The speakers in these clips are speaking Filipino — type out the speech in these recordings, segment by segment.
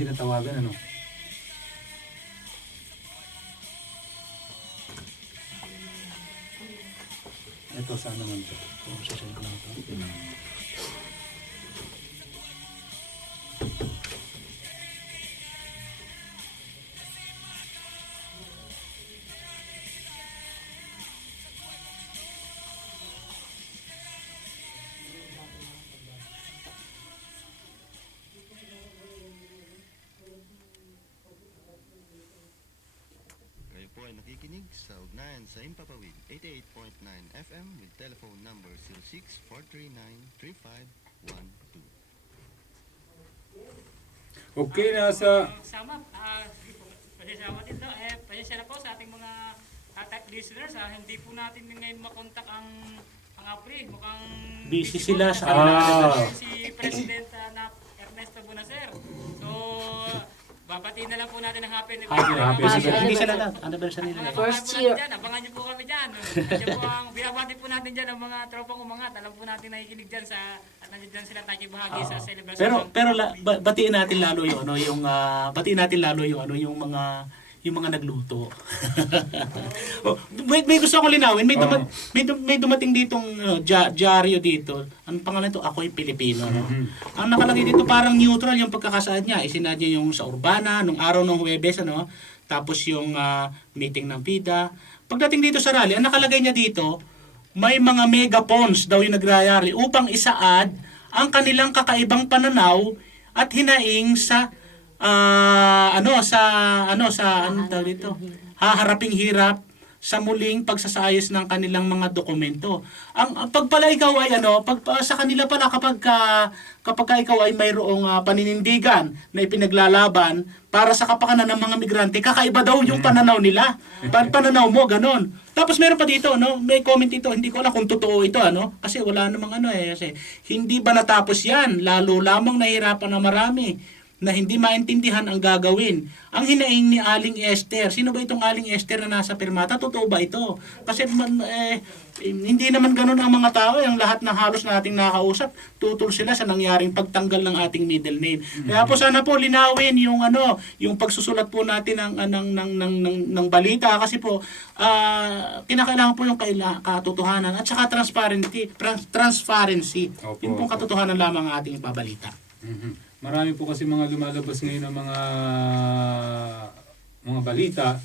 hindi natawagan, ano? Ito, saan naman ito? Sasend ko lang ito. Kayo po ay nakikinig sa ugnayan sa Impapawid 88.9 FM with telephone number 06-439-3512. Okay, nasa... Sama, pasensya din daw. Pasensya na po sa ating mga listeners. Hindi po natin ngayon makontak ang Apri. Mukhang Busy sila sa si President na Ernesto Bunacer. So, babatiin na lang po natin ang happy Happy Hindi sila na. Anniversary nila. First year. Abangan niyo po kami dyan. Nandiyan po ang binabati po natin dyan ang mga tropang umangat. Alam po natin nakikinig dyan sa at nandiyan dyan sila nakibahagi sa celebration. Pero batiin natin lalo yung ano yung batiin natin lalo yung ano yung mga nagluto. Oh, may gusto akong linawin. May dumating ditong dyaryo dito. Ang pangalan nito, Ako'y Pilipino. No? Ang nakalagay dito parang neutral yung pagkakasaad niya. Isinad niya yung sa Urbana nung araw ng Huwebes, ano? Tapos yung meeting ng PIDA. Pagdating dito sa rally, ang nakalagay niya dito, may mga megaphones daw yung nagrayari upang isaad ang kanilang kakaibang pananaw at hinaing sa anong tawag dito? Haharaping hirap sa muling pagsasayos ng kanilang mga dokumento. Ang pag pala ikaw ay sa kanila pala kapag ikaw ay mayroong paninindigan na ipinaglalaban para sa kapakanan ng mga migrante, kakaiba daw yung pananaw nila. Pananaw mo ganon. Tapos meron pa dito, may comment dito, hindi ko alam kung totoo ito, kasi wala namang kasi hindi ba natapos yan? Lalo lamang nahirapan na marami na hindi maintindihan ang gagawin. Ang hinaing ni Aling Esther, sino ba itong Aling Esther na nasa pirmata? Totoo ba ito? Kasi hindi naman ganun ang mga tao, yung lahat ng halos nating nakausap, tutol sila sa nangyaring pagtanggal ng ating middle name. Kaya po sana po linawin yung yung pagsusulat po natin ng balita kasi po kinakailangan po yung katotohanan at saka transparency. Opo, Yun pong opo. katotohanan lamang ang ating ipabalita. Marami po kasi mga lumalabas ngayon ng mga balita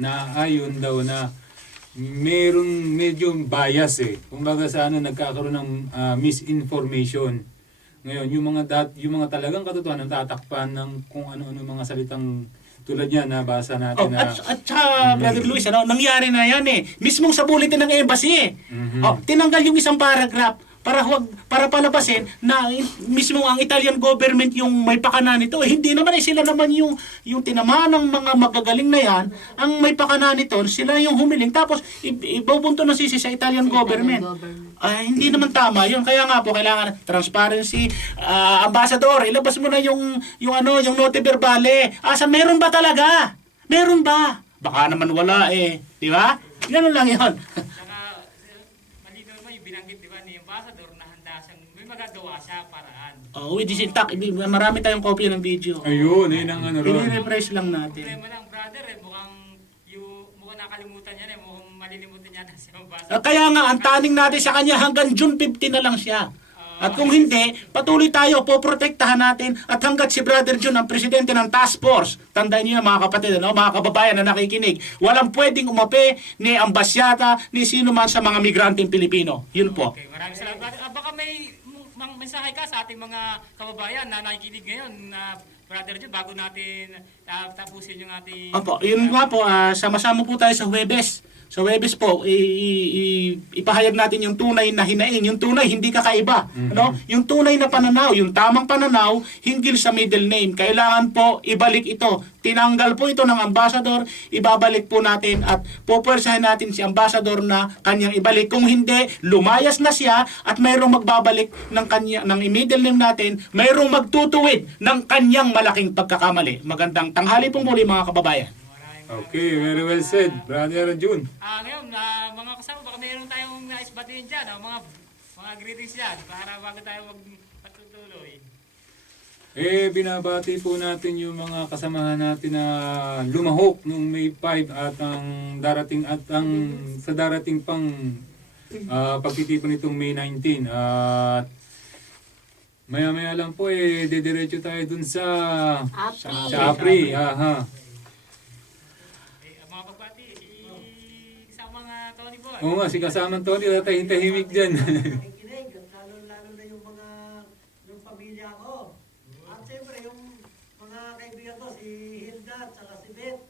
na ayon daw na merong medyo bias Kumbaga sa nagkakaroon ng misinformation. Ngayon, yung mga talagang katotohanan tatakpan ng kung ano-ano mga salitang tulad yan nabasa natin na At saka, Brother Luis, nangyari na yan Mismong sa bulletin ng embassy tinanggal yung isang paragraph para palabasin na mismo ang Italian government yung may pakana nito. Hindi naman sila naman yung tinamaan ng mga magagaling na yan. Ang may pakana nito, sila yung humiling. Tapos ibubunto ng sisi sa Italian government. Hindi naman tama yun. Kaya nga po, kailangan transparency. Ambassador, ilabas mo na yung note verbale. Meron ba talaga? Meron ba? Baka naman wala Di ba? Ganun lang yun. Saka, malinaw naman yung binanggit, di ba, ni Ambassador na handa siyang, may magagawa siya paraan. With this intact, marami tayong kopya ng video. ayun, yun ang ron. I-refresh lang natin. Problema lang, brother, mukhang nakalimutan niya mukhang malilimutan niya na si Ambassador. Kaya nga, ang taning natin sa kanya hanggang June 15 na lang siya. At kung hindi, patuloy tayo, poprotektahan natin at hanggat si Brother Jun ang presidente ng task force, tandaan niyo mga kapatid, mga kababayan na nakikinig, walang pwedeng umapi ni ambasyata, ni sino man sa mga migranteng Pilipino. Yun po. Okay, maraming salamat, brother. Baka may mensahe ka sa ating mga kababayan na nakikinig ngayon na Brother Jun, bago natin tapusin yung ating... Opo, yun nga po, sama-sama po tayo sa Huwebes. Sa Huwebes po, ipahayag natin yung tunay na hinaing, yung tunay, hindi kakaiba. Yung tunay na pananaw, yung tamang pananaw, hinggil sa middle name. Kailangan po ibalik ito. Tinanggal po ito ng ambassador, ibabalik po natin at pupwersahin natin si ambassador na kanyang ibalik. Kung hindi, lumayas na siya at mayroong magbabalik ng middle name natin, mayroong magtutuwid ng kanyang malaking pagkakamali. Magandang tanghali po muli mga kababayan. Okay, very well said, Brother Jun. Ngayon, mga kasama, baka mayroon tayong nais batiin dyan, mga greetings dyan, para bago tayo magpatuloy. Binabati po natin yung mga kasamahan natin na lumahok nung May 5 at sa darating pang pagtitipon nitong May 19. At maya-maya lang po dediretso tayo dun sa APRI. Aha. Mga pagbati, kasama nga Tony Boy. Oo nga, si kasamang Tony, tahimik dyan. Nakikinig, lalo na yung yung pamilya ko. At siyempre, yung mga kaibigan ko, si Hilda at saka si Beth.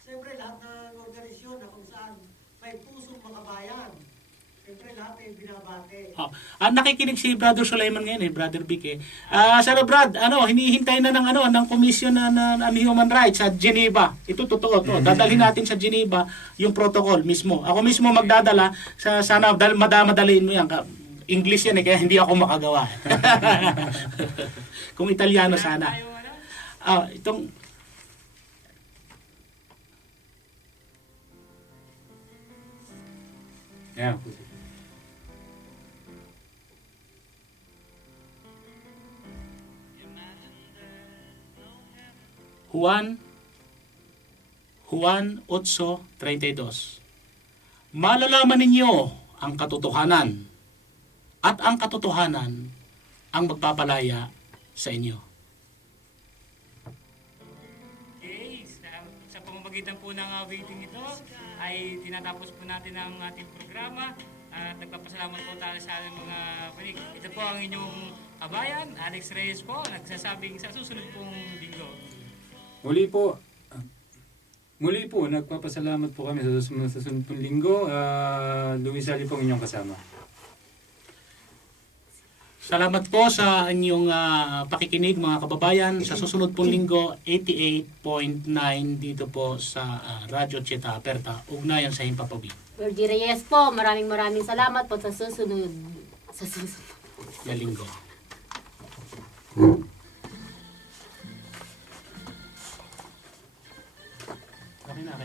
Siyempre, lahat ng organisasyon na kung saan may pusong makabayan. Siyempre, lahat ay binabati. Nakikinig si Brother Sulaiman ngayon Brother Vic Sir Brad, hinihintay na ng komisyon na human rights sa Geneva. Ito totoo to. Dadalhin natin sa Geneva yung protocol mismo. Ako mismo magdadala sana madaliin mo yan. English yan kaya hindi ako makagawa. Kung Italiano sana. Itong Yeah. Juan 8:32. Malalaman ninyo ang katotohanan at ang katotohanan ang magpapalaya sa inyo. Okay, sa pamamagitan po ng waiting ito ay tinatapos po natin ang ating programa at nagpapasalamat po tayo sa ating mga panig. Ito po ang inyong kabayan, Alex Reyes po, nagsasabing sa susunod pong linggo. Muli po, nagpapasalamat po kami sa susunod pong linggo. Luis Ali po ang inyong kasama. Salamat po sa inyong pakikinig mga kababayan. Sa susunod pong linggo, 88.9 dito po sa Radyo Cheta Aperta, ugnayan sa Himpapawid. Virgie Reyes po, maraming salamat po sa susunod Na linggo. Okay na.